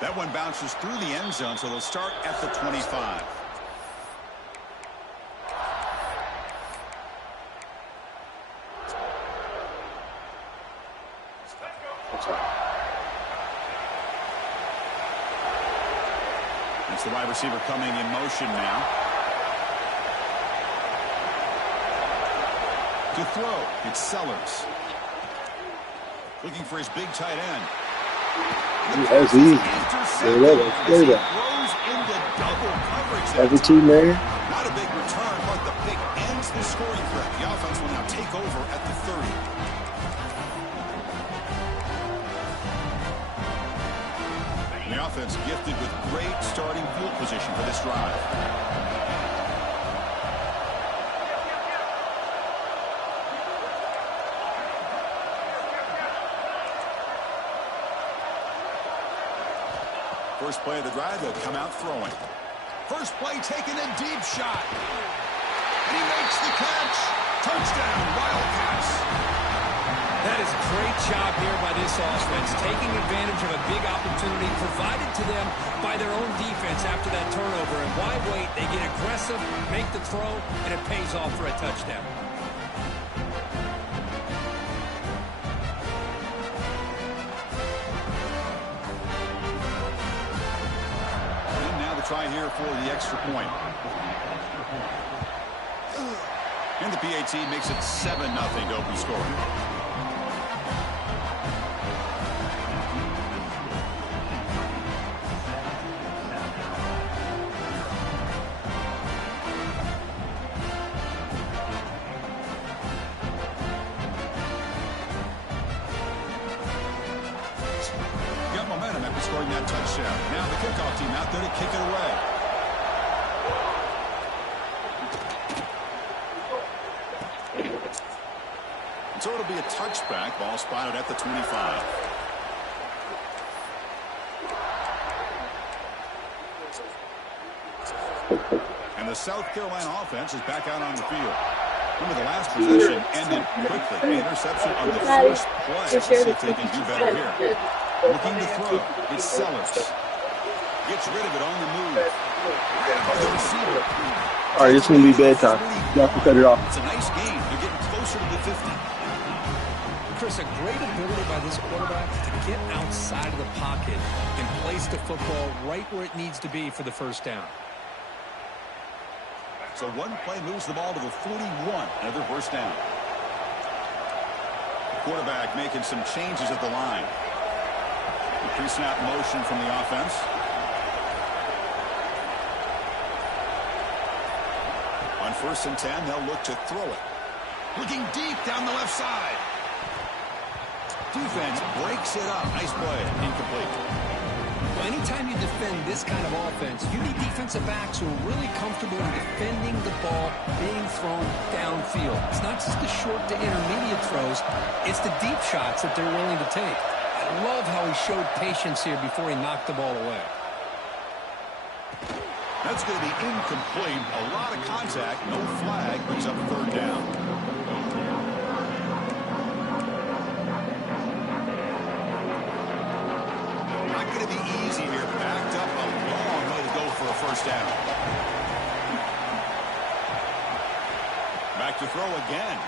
That one bounces through the end zone, so they'll start at the 25. It's the wide receiver coming in motion now. To throw, it's Sellers. Looking for his big tight end. That's easy. Every team there. Not a big return, but the pick ends the scoring threat. The offense will now take over at the 30. The offense gifted with great starting field position for this drive. First play of the drive, they'll come out throwing. First play taking a deep shot. And he makes the catch. Touchdown, Wildcats. That is a great job here by this offense, taking advantage of a big opportunity provided to them by their own defense after that turnover. And why wait? They get aggressive, make the throw, and it pays off for a touchdown. Try here for the extra point. And the PAT makes it 7-0 to open scoring. Scoring that touchdown. Now the kickoff team out there to kick it away. So it'll be a touchback. Ball spotted at the 25. And the South Carolina offense is back out on the field. Remember, the last possession ended quickly. The interception on the first play. Let's see if they can do better here. Looking to throw. It's Sellers. Gets rid of it on the move. The receiver. All right, it's going to be bedtime. You have to cut it off. It's a nice game. They're getting closer to the 50. Chris, a great ability by this quarterback to get outside of the pocket and place the football right where it needs to be for the first down. So one play moves the ball to the 41. Another first down. Quarterback making some changes at the line. Pre-snap motion from the offense. On 1st and 10, they'll look to throw it. Looking deep down the left side. Defense breaks it up. Nice play. Incomplete. Well, anytime you defend this kind of offense, you need defensive backs who are really comfortable in defending the ball being thrown downfield. It's not just the short to intermediate throws. It's the deep shots that they're willing to take. I love how he showed patience here before he knocked the ball away. That's going to be incomplete. A lot of contact. No flag. Brings up 3rd down. Not going to be easy here. Backed up a long way to go for a first down. Back to throw again.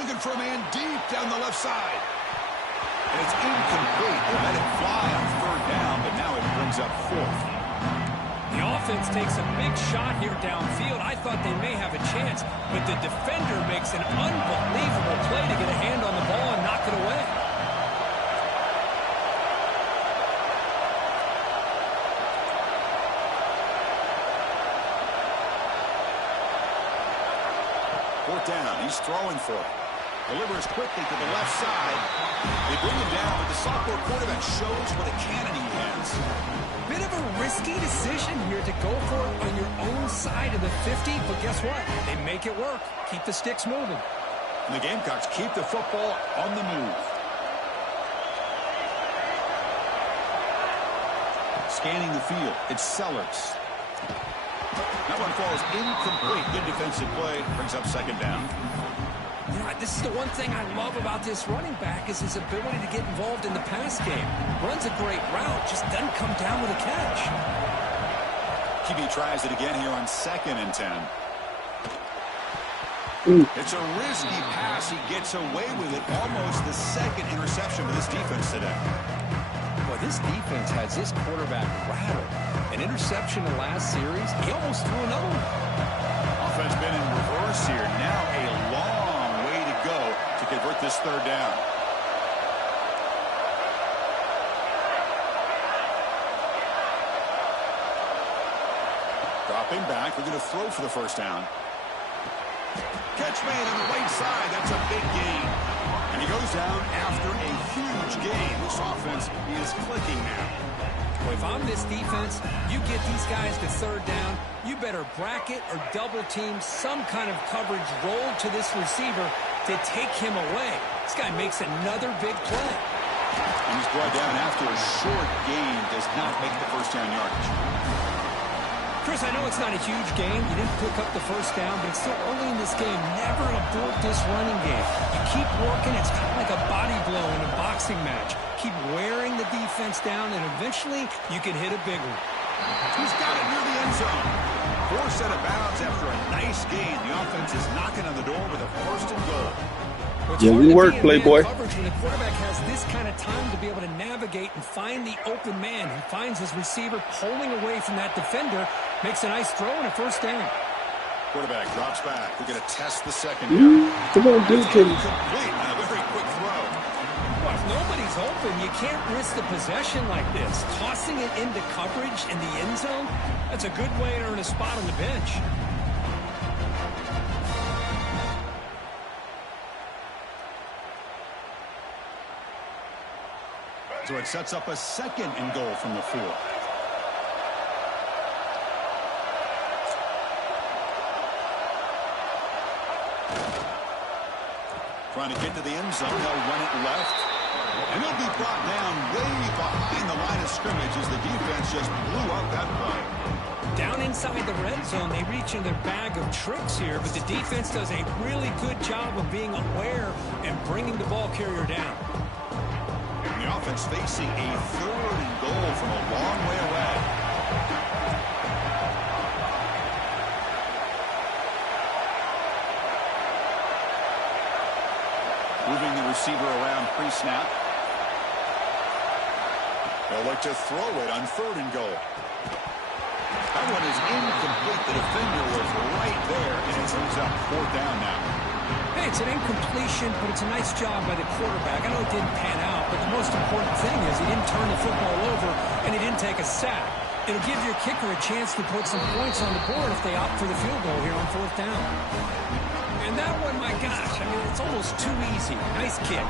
Looking for a man deep down the left side. And it's incomplete. They let it fly on 3rd down, but now it brings up 4th. The offense takes a big shot here downfield. I thought they may have a chance, but the defender makes an unbelievable play to get a hand on the ball and knock it away. Fourth down. He's throwing for it. Delivers quickly to the left side. They bring him down, but the sophomore quarterback shows what a cannon he has. Bit of a risky decision here to go for it on your own side of the 50, but guess what? They make it work. Keep the sticks moving. And the Gamecocks keep the football on the move. Scanning the field, it's Sellers. That one falls incomplete. Good defensive play. Brings up 2nd down. You know, I this is the one thing I love about this running back is his ability to get involved in the pass game. Runs a great route, just doesn't come down with a catch. QB tries it again here on 2nd and 10. It's a risky pass. He gets away with it. Almost the 2nd interception for this defense today. Boy, this defense has this quarterback rattled. An interception in the last series, he almost threw another one. Offense been in reverse here. Now a long way to go to convert this 3rd down. Dropping back. We're going to throw for the 1st down. Catch made on the right side. That's a big gain. And he goes down after a huge gain. This offense is clicking now. Well, if I'm this defense, you get these guys to 3rd down, you better bracket or double team some kind of coverage roll to this receiver to take him away. This guy makes another big play. And he's brought down after a short gain. Does not make the 1st down yardage. Chris, I know it's not a huge game. You didn't pick up the 1st down, but it's still early in this game. Never abort this running game. You keep working. It's kind of like a body blow in a boxing match. Keep wearing the defense down, and eventually you can hit a big one. He's got it near the end zone. Forced out of bounds after a nice gain. The offense is knocking on the door with a 1st and goal. Yeah, we work, Playboy. When the quarterback has this kind of time to be able to navigate and find the open man, he finds his receiver pulling away from that defender, makes a nice throw and a 1st down. Quarterback drops back. We're going to test the 2nd Come down. on, dude. Complete. A very quick throw. Well, if nobody's open, you can't risk the possession like this. Tossing it into coverage in the end zone, that's a good way to earn a spot on the bench. So it sets up a 2nd and goal from the 4. Trying to get to the end zone. They'll run it left. And he'll be brought down way behind the line of scrimmage as the defense just blew up that play. Down inside the red zone, they reach in their bag of tricks here, but the defense does a really good job of being aware and bringing the ball carrier down. And the offense facing a 3rd and goal from a long way away. Moving the receiver around pre-snap. They'll look to throw it on 3rd and goal. That one is incomplete. The defender was right there, and it brings up 4th down now. Hey, it's an incompletion, but it's a nice job by the quarterback. I know it didn't pan out, but the most important thing is he didn't turn the football over, and he didn't take a sack. It'll give your kicker a chance to put some points on the board if they opt for the field goal here on 4th down. And that one, my gosh, I mean, it's almost too easy. Nice kick.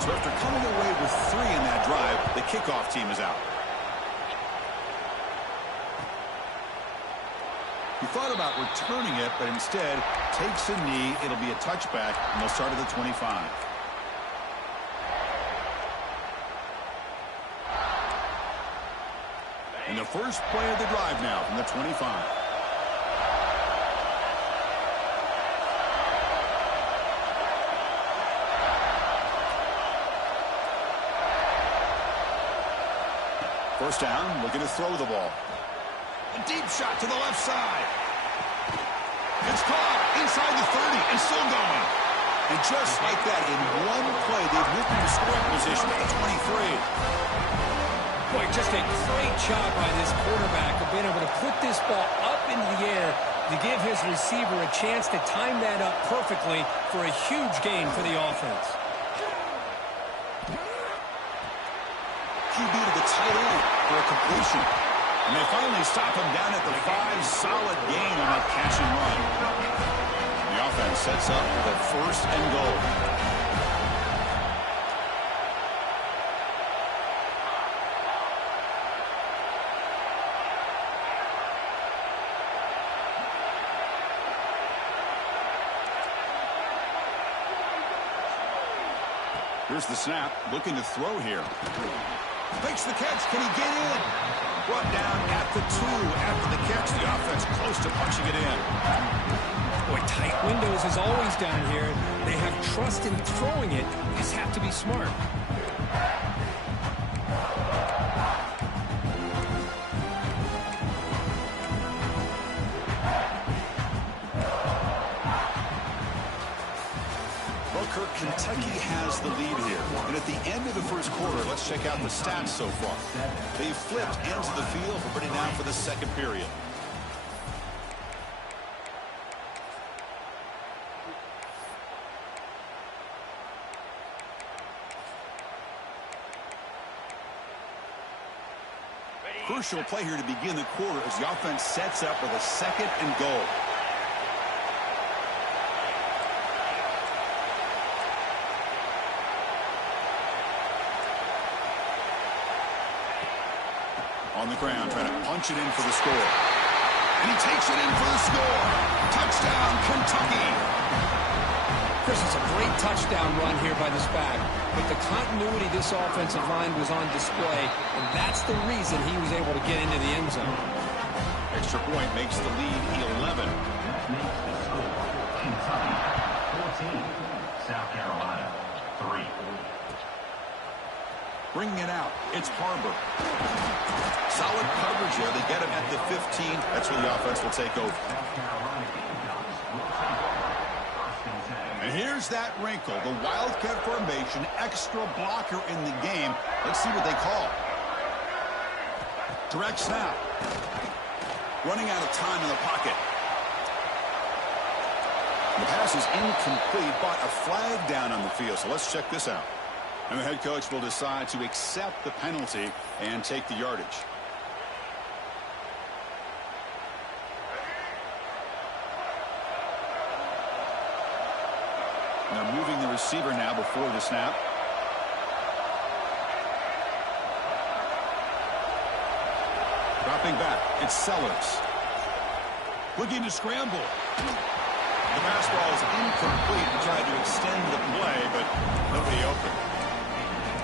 So after coming away with 3 in that drive, the kickoff team is out. He thought about returning it, but instead takes a knee. It'll be a touchback, and they'll start at the 25. And the first play of the drive now from the 25. First down, looking to throw the ball. A deep shot to the left side. It's caught inside the 30 and still going. And just like that, in one play, they've moved into scoring position at the 23. Boy, just a great job by this quarterback of being able to put this ball up into the air to give his receiver a chance to time that up perfectly for a huge gain for the offense. QB to the tight end for a completion. And they finally stop him down at the 5. Solid gain on that catch and run. The offense sets up for the 1st and goal. Here's the snap, looking to throw here. Makes the catch. Can he get in? Brought down at the 2 after the catch. The offense close to punching it in. Boy, tight windows as always down here. They have trust in throwing it. You just have to be smart. Kentucky has the lead here. And at the end of the first quarter, let's check out the stats so far. They've flipped ends of the field. We're ready now for the second period. Crucial play here to begin the quarter as the offense sets up with a 2nd and goal. On the ground, trying to punch it in for the score. And he takes it in for the score. Touchdown, Kentucky. Chris, it's a great touchdown run here by this back. But the continuity of this offensive line was on display, and that's the reason he was able to get into the end zone. Extra point makes the lead 11. Kentucky 14, South Carolina 3. Bringing it out, it's Harbor. Solid coverage here. They get him at the 15. That's where the offense will take over. And here's that wrinkle. The Wildcat formation, extra blocker in the game. Let's see what they call. Direct snap. Running out of time in the pocket. The pass is incomplete, but a flag down on the field. So let's check this out. And the head coach will decide to accept the penalty and take the yardage. And they're moving the receiver now before the snap. Dropping back, it's Sellers. Looking to scramble. The pass ball is incomplete and tried to extend the play, but nobody open.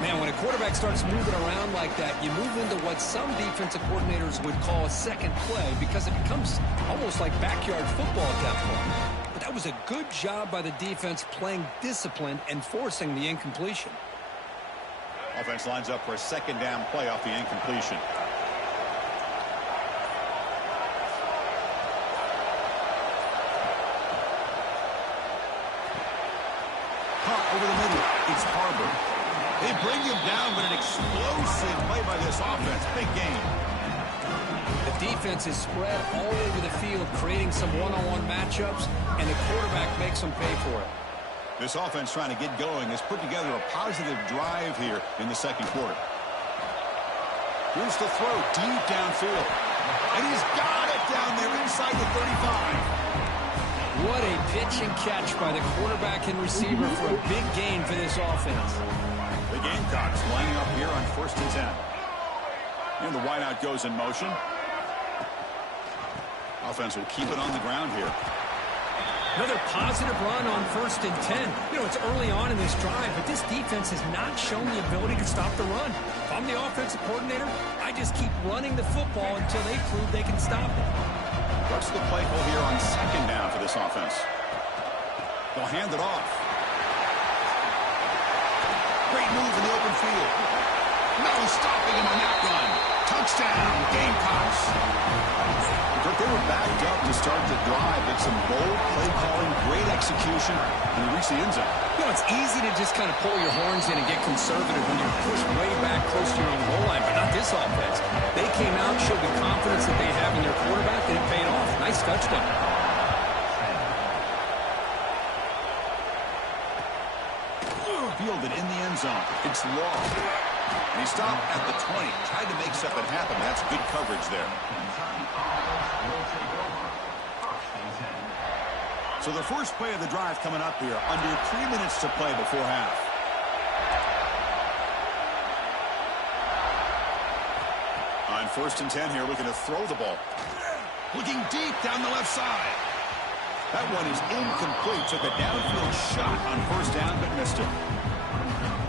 Man, when a quarterback starts moving around like that, you move into what some defensive coordinators would call a second play because it becomes almost like backyard football at that point. But that was a good job by the defense playing discipline and forcing the incompletion. Offense lines up for a 2nd down play off the incompletion. Over the middle, it's Harbor. They bring him down, but an explosive play by this offense. Big game. The defense is spread all over the field, creating some one-on-one matchups, and the quarterback makes them pay for it. This offense trying to get going has put together a positive drive here in the second quarter. Here's the throw deep downfield. And he's got it down there inside the 35. What a pitch and catch by the quarterback and receiver for a big gain for this offense. The Gamecocks lining up here on 1st and 10. And the wideout goes in motion. Offense will keep it on the ground here. Another positive run on 1st and 10. You know, it's early on in this drive, but this defense has not shown the ability to stop the run. If I'm the offensive coordinator, I just keep running the football until they prove they can stop it. What's the play call here on 2nd down for this offense? They'll hand it off. Great move in the open field. No stopping him on that run. Touchdown, Gamecocks. But they were backed up to start the drive. It's some bold play calling, great execution, and they reach the end zone. You know, it's easy to just kind of pull your horns in and get conservative when you're pushed way back close to your own goal line, but not this offense. They came out, showed the confidence that they have in their quarterback, and it paid off. Nice touchdown. Fielded in the end zone. It's long. And he stopped at the 20. Tried to make something happen. That's good coverage there. So the first play of the drive coming up here. Under 3 minutes to play before half. On 1st and 10 here, looking to throw the ball. Looking deep down the left side. That one is incomplete. Took a downfield shot on 1st down, but missed it.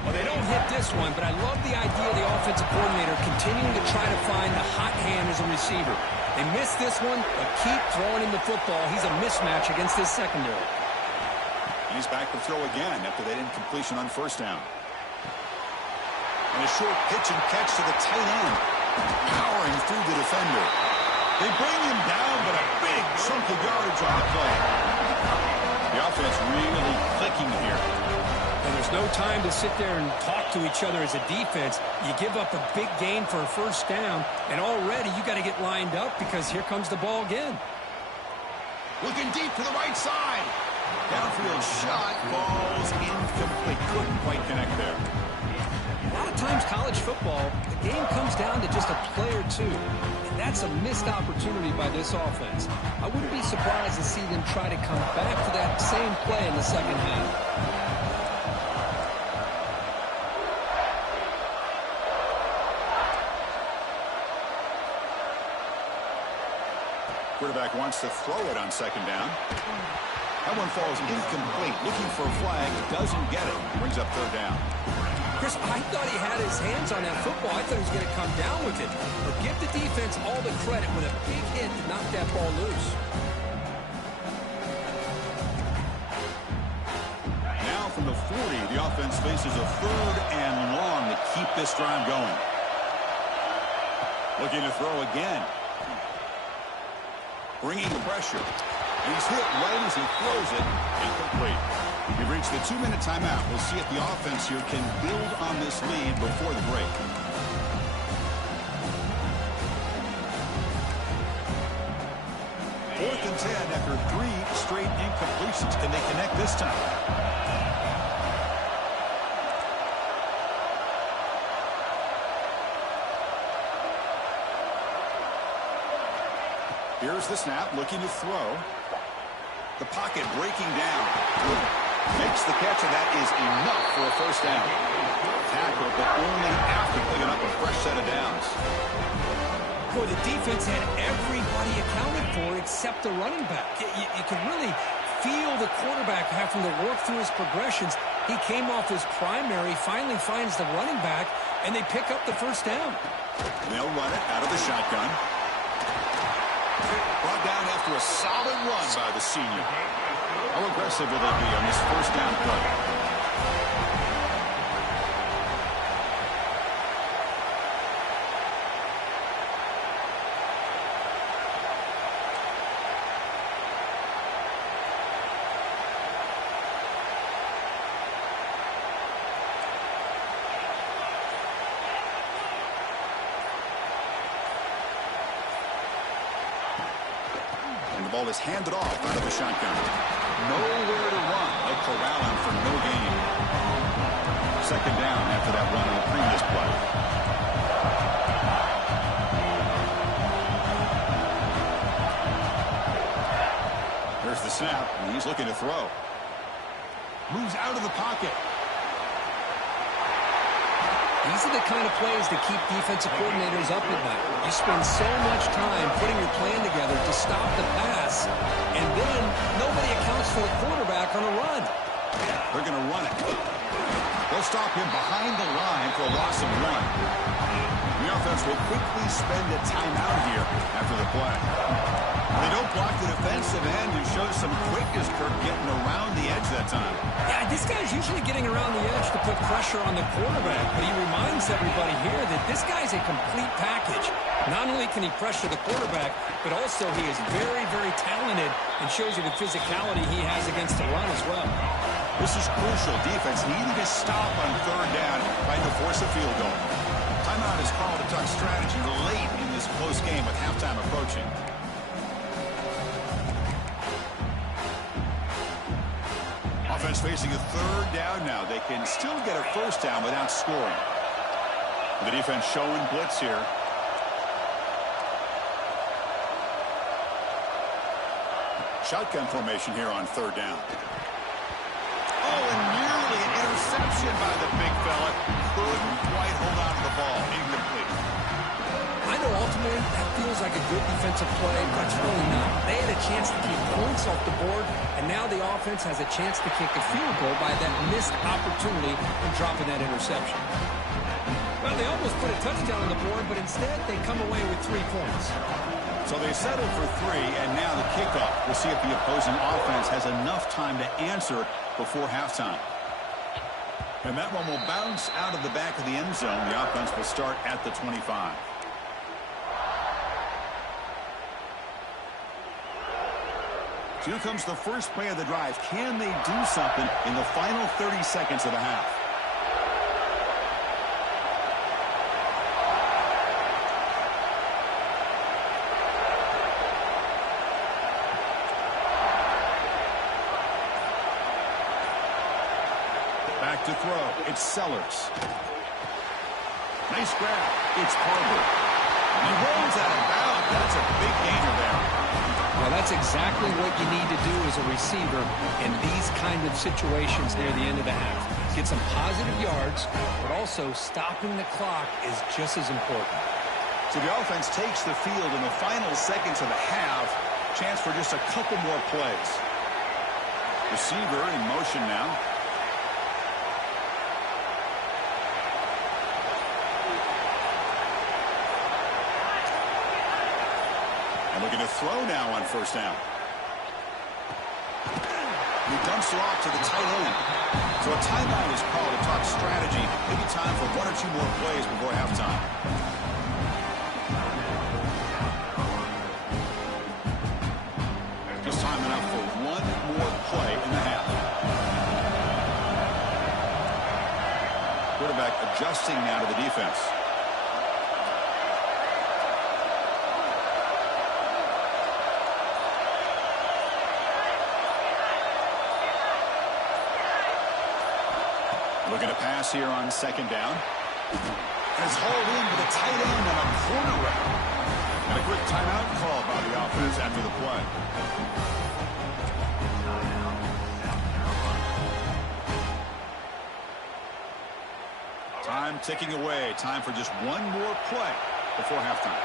Well, they don't hit this one, but I love the idea of the offensive coordinator continuing to try to find the hot hand as a receiver. They missed this one, but keep throwing him the football. He's a mismatch against this secondary. And he's back to throw again after that incompletion on first down. And a short pitch and catch to the tight end. Powering through the defender. They bring him down, but a big chunk of yardage on the play. The offense really clicking here. And there's no time to sit there and talk to each other as a defense. You give up a big gain for a first down, and already you got to get lined up because here comes the ball again. Looking deep to the right side. Downfield shot falls incomplete. Couldn't quite connect there. A lot of times college football, the game comes down to just a play or two. And that's a missed opportunity by this offense. I wouldn't be surprised to see them try to come back to that same play in the second half. Quarterback wants to throw it on second down. That one falls incomplete. Looking for a flag. Doesn't get it. Brings up third down. Chris, I thought he had his hands on that football. I thought he was going to come down with it. But give the defense all the credit with a big hit to knock that ball loose. Now from the 40, the offense faces a third and long to keep this drive going. Looking to throw again. Bringing the pressure. He's hit right as he throws it. Incomplete. We've reached the 2-minute timeout. We'll see if the offense here can build on this lead before the break. Fourth and 10 after 3 straight incompletions. Can they connect this time? Here's the snap, looking to throw. The pocket breaking down. Makes the catch, and that is enough for a first down. Tackle, but only after picking up a fresh set of downs. Boy, the defense had everybody accounted for except the running back. You can really feel the quarterback having to work through his progressions. He came off his primary, finally finds the running back, and they pick up the first down. And they'll run it out of the shotgun. Brought down after a solid run by the senior. How aggressive will they be on this first down play? The ball is handed off out of the shotgun. Nowhere to run. They'll corral him for no gain. Second down after that run on the previous play. There's the snap, and he's looking to throw. Moves out of the pocket. These are the kind of plays that keep defensive coordinators up at night. You spend so much time putting your plan together to stop the pass, and then nobody accounts for the quarterback on a run. They're going to run it. They'll stop him behind the line for a loss of 1. The offense will quickly spend a timeout here after the play. They don't block the defensive end and show some quickness, Kirk, getting around the edge that time. Yeah, this guy's usually getting around the edge to put pressure on the quarterback, but he reminds everybody here that this guy's a complete package. Not only can he pressure the quarterback, but also he is very, very talented and shows you the physicality he has against the run as well. This is crucial. Defense needing to stop on third down, trying to force a field goal. Timeout is called to talk strategy late in this close game with halftime approaching. Offense facing a third down now. They can still get a first down without scoring. The defense showing blitz here. Shotgun formation here on third down. Oh, and nearly an interception by the big fella. Couldn't quite hold on to the ball. Incomplete. I know ultimately that feels like a good defensive play, but it's really not. They had a chance to keep points off the board, and now the offense has a chance to kick a field goal by that missed opportunity and dropping that interception. Well, they almost put a touchdown on the board, but instead they come away with 3 points. So they settle for 3, and now the kickoff. We'll see if the opposing offense has enough time to answer before halftime. And that one will bounce out of the back of the end zone. The offense will start at the 25. So here comes the first play of the drive. Can they do something in the final 30 seconds of the half? Back to throw. It's Sellers. Nice grab. It's Carver. And he rolls out of bounds. That's a big gainer there. Well, that's exactly what you need to do as a receiver in these kind of situations near the end of the half. Get some positive yards, but also stopping the clock is just as important. So the offense takes the field in the final seconds of the half. Chance for just a couple more plays. Receiver in motion now. Looking to throw now on first down. He dumps it off to the tight end. So a timeout is called to talk strategy. Maybe time for 1 or 2 more plays before halftime. Just time enough for 1 more play in the half. Quarterback adjusting now to the defense. Looking to pass here on second down. And it's hauled in with a tight end on a corner route. And a quick timeout call by the offense after the play. Time ticking away. Time for just 1 more play before halftime.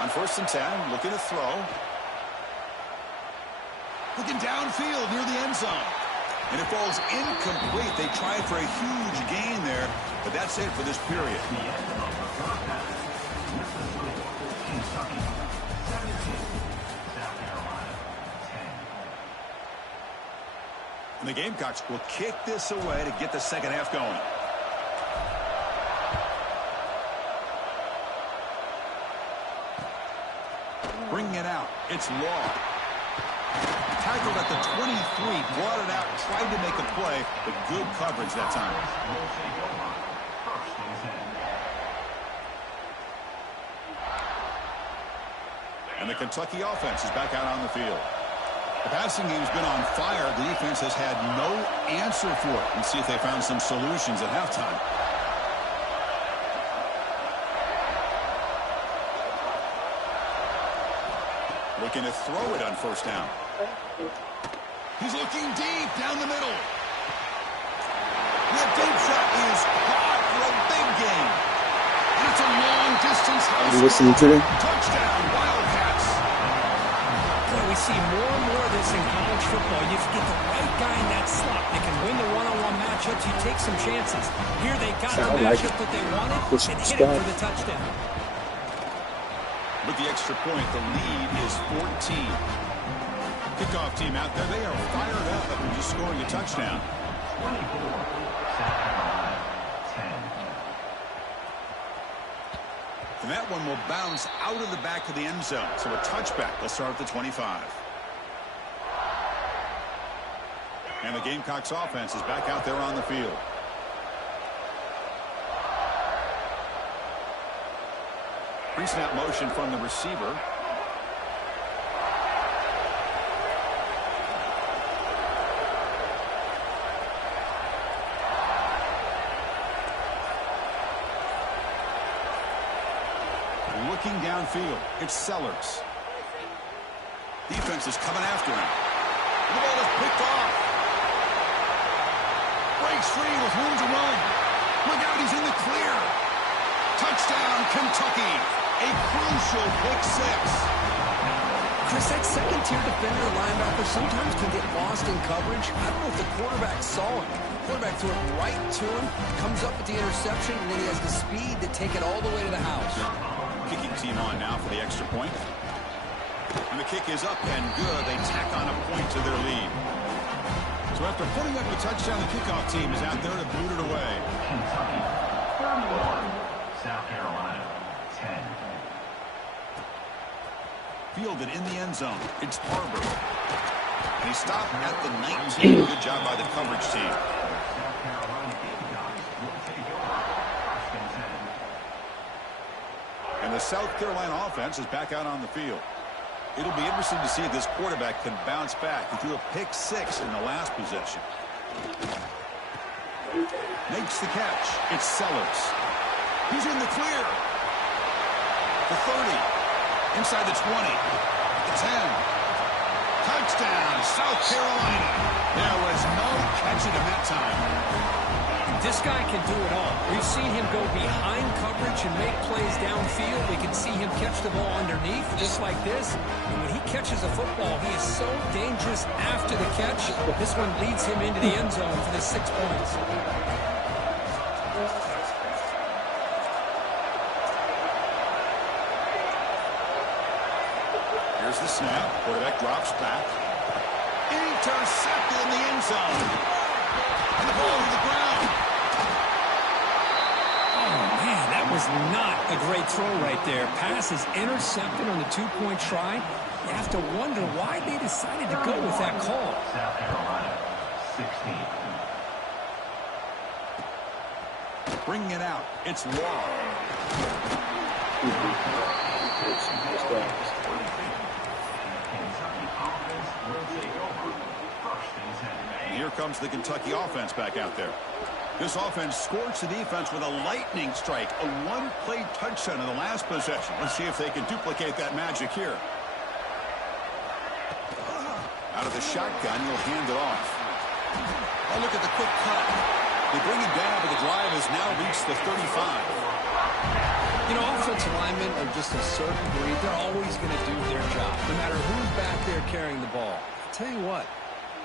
On first and 10, looking to throw. Looking downfield near the end zone. And it falls incomplete. They tried for a huge gain there, but that's it for this period. And the Gamecocks will kick this away to get the second half going. Bringing it out. It's Law. Tackled at the 23, brought it out, tried to make a play, but good coverage that time. And the Kentucky offense is back out on the field. The passing game's been on fire. The defense has had no answer for it. Let's see if they found some solutions at halftime. Looking to throw it on first down. He's looking deep down the middle. The deep shot is caught for a big gain. And it's a long-distance high You listening to them? touchdown, Wildcats. Boy, we see more and more of this in college football. You get the right guy in that slot. They can win the one-on-one matchups. You take some chances. Here they got the matchup that they wanted and hit it for the touchdown. With the extra point, the lead is 14. Kickoff team out there. They are fired up after just scoring a touchdown. 24, South Carolina, 10. And that one will bounce out of the back of the end zone. So a touchback will start at the 25. And the Gamecocks offense is back out there on the field. Pre-snap motion from the receiver. Looking downfield, it's Sellers. Defense is coming after him. The ball is picked off. Breaks free with room to run. Look out, he's in the clear. Touchdown, Kentucky. A crucial pick six. Chris, that second-tier defender linebacker sometimes can get lost in coverage. I don't know if the quarterback saw him. The quarterback threw it right to him, comes up with the interception, and then he has the speed to take it all the way to the house. Kicking team on now for the extra point. And the kick is up and good. They tack on a point to their lead. So after putting up a touchdown, the kickoff team is out there to boot it away. Kentucky, 31. South Carolina, 10. Fielded in the end zone. It's Barber. And he stopped at the 19. Good job by the coverage team. South Carolina Gamecocks will take over first and 10. And the South Carolina offense is back out on the field. It'll be interesting to see if this quarterback can bounce back. He threw a pick-6 in the last possession. Makes the catch. It's Sellers. He's in the clear. The 30. Inside the 20. The 10. Touchdown, South Carolina. There was no catching him that time. This guy can do it all. We've seen him go behind coverage and make plays downfield. We can see him catch the ball underneath, just like this. And when he catches a football, he is so dangerous after the catch. This one leads him into the end zone for the 6 points. Here's the snap. Quarterback drops back. Intercepted in the end zone. And the ball to the ground. Man, that was not a great throw right there. Pass is intercepted on the 2-point try. You have to wonder why they decided to go with that call. South Carolina, 16. Bringing it out. It's Law. Kentucky offense will take over first and 10. And here comes the Kentucky offense back out there. This offense scorched the defense with a lightning strike, a one-play touchdown in the last possession. Let's see if they can duplicate that magic here. Out of the shotgun, he'll hand it off. Oh, look at the quick cut. They bring him down, but the drive has now reached the 35. You know, offensive linemen are just a certain breed. They're always going to do their job, no matter who's back there carrying the ball. I'll tell you what.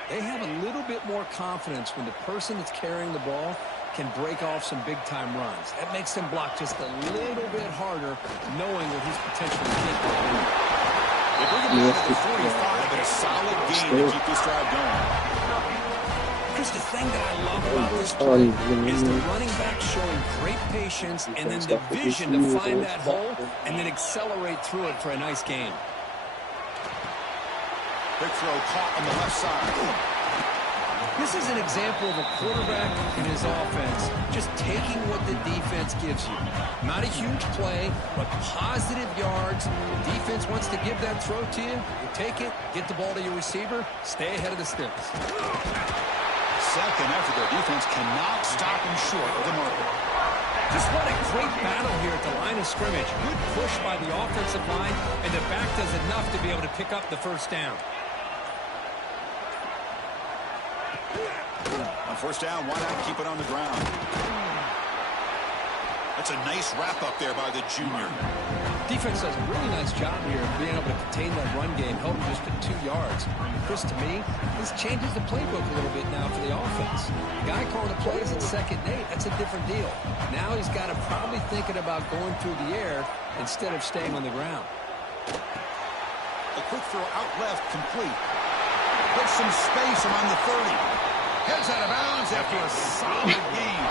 They have a little bit more confidence when the person that's carrying the ball can break off some big-time runs. That makes them block just a little bit harder, knowing what he's potentially capable of doing. They bring him down to the 45, and a solid game to keep this drive going. Chris, the thing that I love about this play is the running back showing great patience and then the vision to find that hole and then accelerate through it for a nice gain. Big throw caught on the left side. This is an example of a quarterback and his offense just taking what the defense gives you. Not a huge play, but positive yards. The defense wants to give that throw to you. You take it, get the ball to your receiver, stay ahead of the sticks. Second effort, their defense cannot stop him short of the marker. Just what a great battle here at the line of scrimmage. Good push by the offensive line, and the back does enough to be able to pick up the first down. On first down, why not keep it on the ground? That's a nice wrap-up there by the junior. Defense does a really nice job here of being able to contain that run game, held him just to 2 yards. Chris, to me, this changes the playbook a little bit now for the offense. The guy calling the plays at 2nd and 8, that's a different deal. Now he's got to probably thinking about going through the air instead of staying on the ground. A quick throw out left, complete. Put some space around the 30. Heads out of bounds after a solid gain.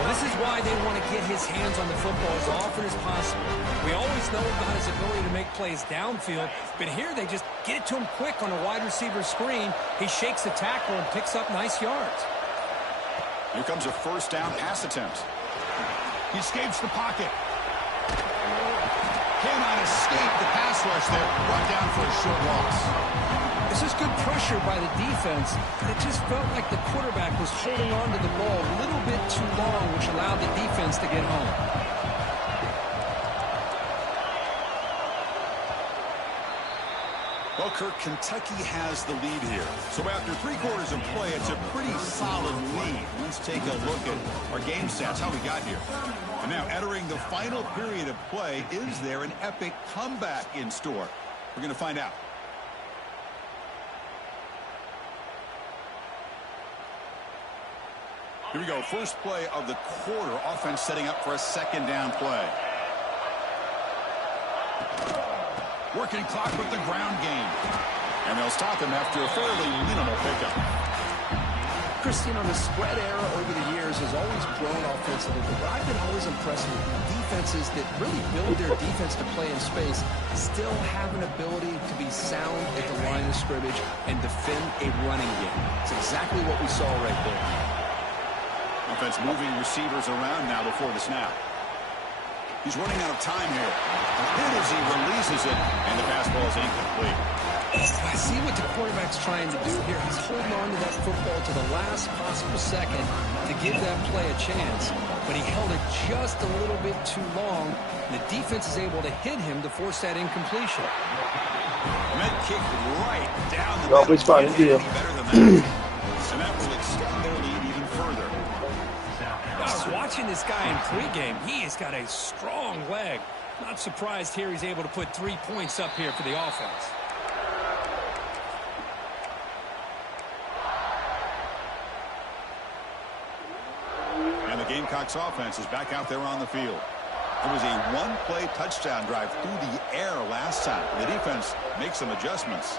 Well, this is why they want to get his hands on the football as often as possible. We always know about his ability to make plays downfield, but here they just get it to him quick on a wide receiver screen. He shakes the tackle and picks up nice yards. Here comes a first down pass attempt. He escapes the pocket. Cannot escape the pass rush there. Brought down for a short loss. This is good pressure by the defense. It just felt like the quarterback was holding on to the ball a little bit too long, which allowed the defense to get home. Well, Kirk, Kentucky has the lead here. So after 3 quarters of play, it's a pretty solid lead. Let's take a look at our game stats, how we got here. And now, entering the final period of play, is there an epic comeback in store? We're going to find out. Here we go. First play of the quarter. Offense setting up for a second down play. Working clock with the ground game. And they'll stop him after a fairly minimal pickup. Christian, on the spread era over the years has always grown offensively, but I've been always impressed with defenses that really build their defense to play in space, still have an ability to be sound at the line of scrimmage and defend a running game. It's exactly what we saw right there. Offense moving receivers around now before the snap. He's running out of time here. Hit as he releases it, and the pass ball is incomplete. I see what the quarterback's trying to do here. He's holding on to that football to the last possible second to give that play a chance, but he held it just a little bit too long, and the defense is able to hit him to force that incompletion. Med kick right down the middle. Can't get any better than that. And that will extend their lead even further. I was watching this guy in pregame. He has got a strong leg. Not surprised here he's able to put 3 points up here for the offense. Gamecocks offense is back out there on the field. It was a one-play touchdown drive through the air last time. The defense makes some adjustments.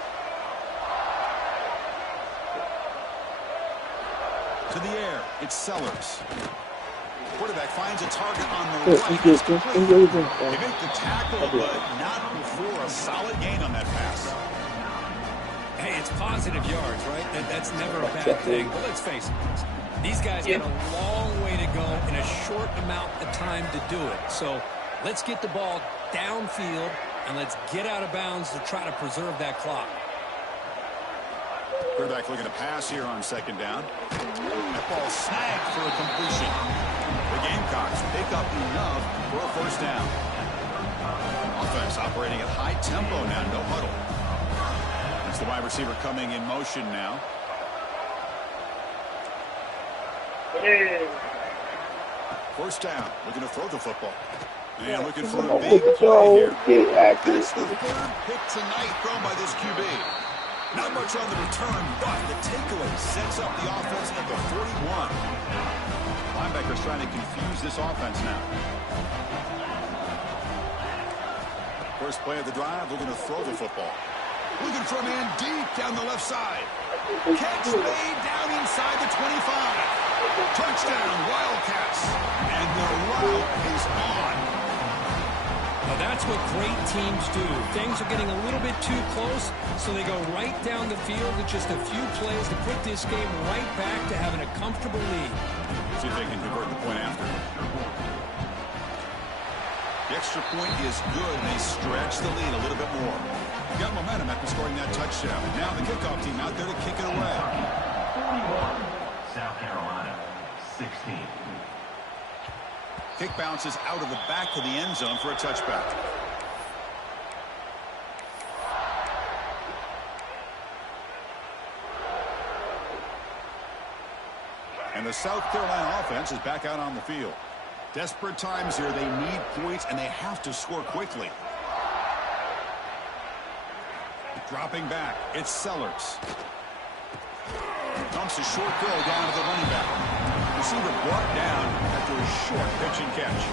To the air, it's Sellers. Quarterback finds a target on the right. They make the tackle, but not before a solid gain on that pass. Hey, it's positive yards, right? That's never a bad thing. But let's face it. These guys got a long way to go in a short amount of time to do it. So let's get the ball downfield and let's get out of bounds to try to preserve that clock. Quarterback looking to pass here on second down. That ball snagged for a completion. The Gamecocks pick up enough for a first down. Offense operating at high tempo now, no huddle. That's the wide receiver coming in motion now. First down, looking to throw the football. And looking for a big play here. That's the third pick tonight thrown by this QB. Not much on the return, but the takeaway sets up the offense at the 41. Linebackers trying to confuse this offense now. First play of the drive, looking to throw the football. Looking for a man deep down the left side. Catch made down inside the 25. Touchdown, Wildcats. And the route is on. Now that's what great teams do. Things are getting a little bit too close, so they go right down the field with just a few plays to put this game right back to having a comfortable lead. See if they can convert the point after. The extra point is good, and they stretch the lead a little bit more. Got momentum after scoring that touchdown. Now the kickoff team out there to kick it away. 41, South Carolina, 16. Kick bounces out of the back of the end zone for a touchback. And the South Carolina offense is back out on the field. Desperate times here. They need points, and they have to score quickly. Dropping back, it's Sellers. Dumps a short throw down to the running back. Receiver brought down after a short pitch and catch.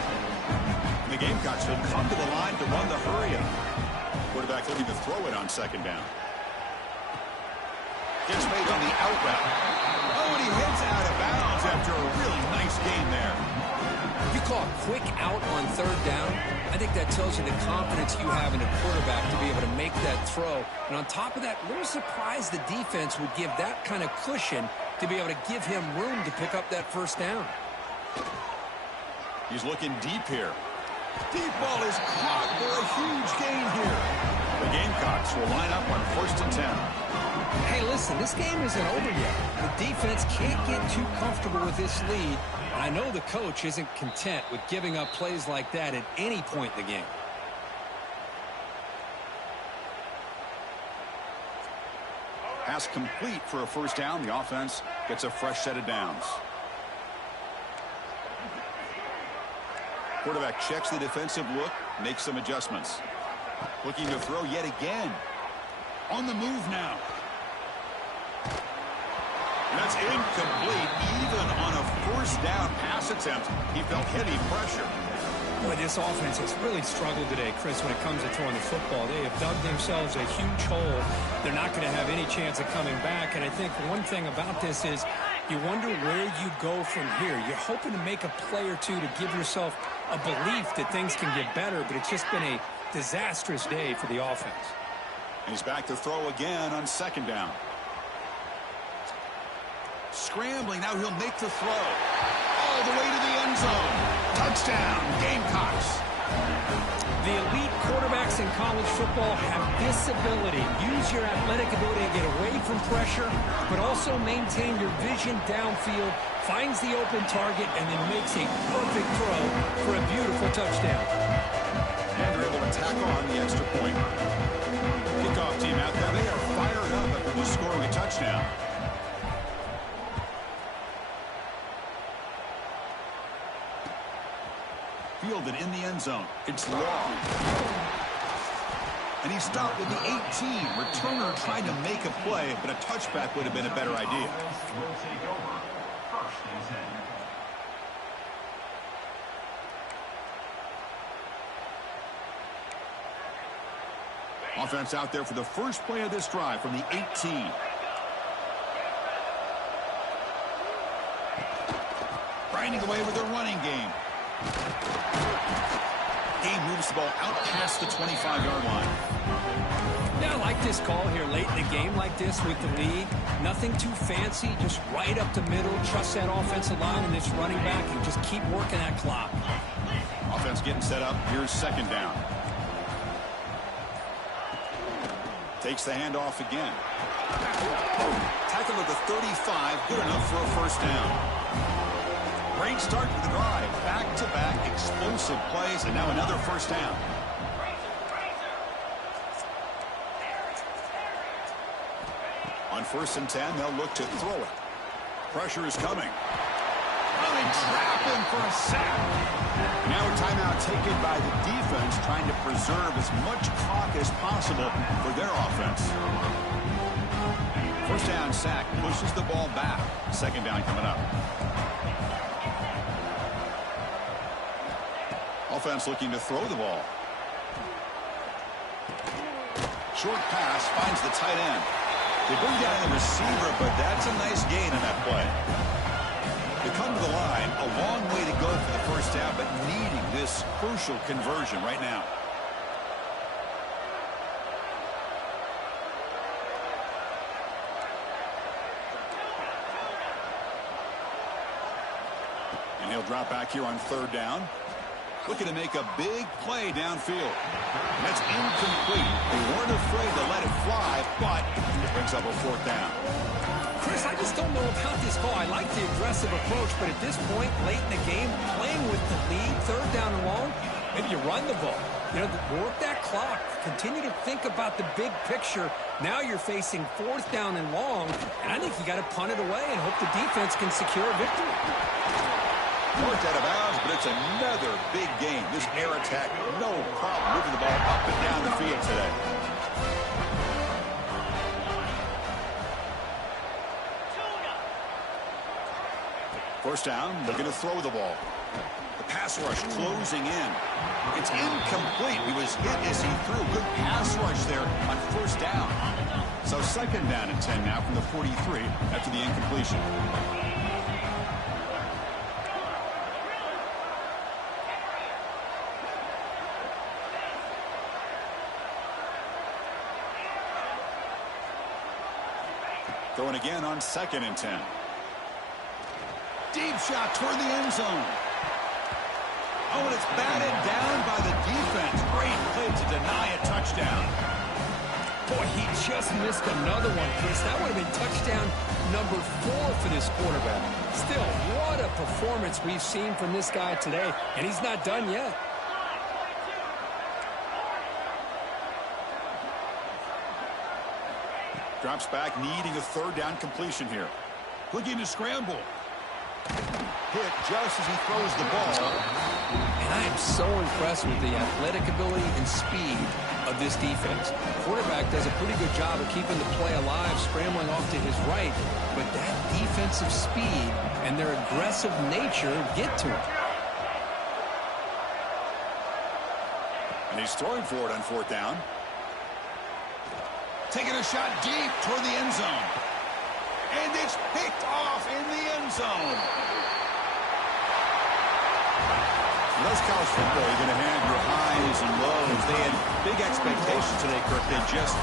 And the Gamecocks will come to the line to run the hurry-up. Quarterback looking to throw it on second down. Gets made on the out route. Oh, and he heads out of bounds after a really nice gain there. You call a quick out on third down, I think that tells you the confidence you have in a quarterback to be able to make that throw. And on top of that, a little surprised the defense would give that kind of cushion to be able to give him room to pick up that first down. He's looking deep here. Deep ball is caught for a huge gain here. The Gamecocks will line up on 1st and 10. Hey, listen, this game isn't over yet. The defense can't get too comfortable with this lead. And I know the coach isn't content with giving up plays like that at any point in the game. Pass complete for a first down. The offense gets a fresh set of downs. Quarterback checks the defensive look, makes some adjustments. Looking to throw yet again. On the move now. And that's incomplete. Even on a first down pass attempt, he felt heavy pressure. Boy, this offense has really struggled today, Chris, when it comes to throwing the football. They have dug themselves a huge hole. They're not going to have any chance of coming back. And I think one thing about this is you wonder where you go from here. You're hoping to make a play or two to give yourself a belief that things can get better, but it's just been a disastrous day for the offense. And he's back to throw again on second down. Scrambling, now he'll make the throw. All the way to the end zone. Touchdown, Gamecocks. The elite quarterbacks in college football have this ability. Use your athletic ability to get away from pressure, but also maintain your vision downfield, finds the open target, and then makes a perfect throw for a beautiful touchdown. And they're able to tack on the extra point. Kickoff team out there, they are fired up after just scoring a touchdown. Fielded in the end zone. It's long. And he stopped with the 18. Returner tried to make a play, but a touchback would have been a better idea. Will take over. First and 10. Offense out there for the first play of this drive from the 18. Grinding away with their running game. Game moves the ball out past the 25-yard line. Yeah, I like this call here late in the game like this with the lead. Nothing too fancy, just right up the middle. Trust that offensive line and this running back and just keep working that clock. Offense getting set up. Here's second down. Takes the handoff again. Tackle at the 35, good enough for a first down. Great start to the drive. Back-to-back explosive plays, and now another first down. On 1st and 10, they'll look to throw it. Pressure is coming. Oh, they trap him for a sack. Now a timeout taken by the defense, trying to preserve as much clock as possible for their offense. First down sack pushes the ball back. Second down coming up. Offense looking to throw the ball. Short pass finds the tight end. They bring down the receiver, but that's a nice gain in that play. They come to the line, a long way to go for the first down, but needing this crucial conversion right now. And he'll drop back here on third down. Looking to make a big play downfield. That's incomplete. They weren't afraid to let it fly, but it brings up a fourth down. Chris, I just don't know about this call. I like the aggressive approach, but at this point, late in the game, playing with the lead, third down and long, maybe you run the ball. You know, work that clock. Continue to think about the big picture. Now you're facing fourth down and long, and I think you got to punt it away and hope the defense can secure a victory. Marked out of bounds, but it's another big game. This air attack, no problem moving the ball up and down the field today. First down, looking to throw the ball. The pass rush closing in. It's incomplete. He was hit as he threw. Good pass rush there on first down. So second down and 10 now from the 43 after the incompletion. Throwing again on 2nd and 10. Deep shot toward the end zone. Oh, and it's batted down by the defense. Great play to deny a touchdown. Boy, he just missed another one, Chris. That would have been touchdown number 4 for this quarterback. Still, what a performance we've seen from this guy today, and he's not done yet. Drops back, needing a third down completion here. Looking to scramble. hit just as he throws the ball. And I am so impressed with the athletic ability and speed of this defense. Quarterback does a pretty good job of keeping the play alive, scrambling off to his right, but that defensive speed and their aggressive nature get to him. And he's throwing for it on 4th down. Taking a shot deep toward the end zone. And it's picked off in the end zone. That's college football. You're going to have your highs and lows. They had big expectations today, Kirk. They just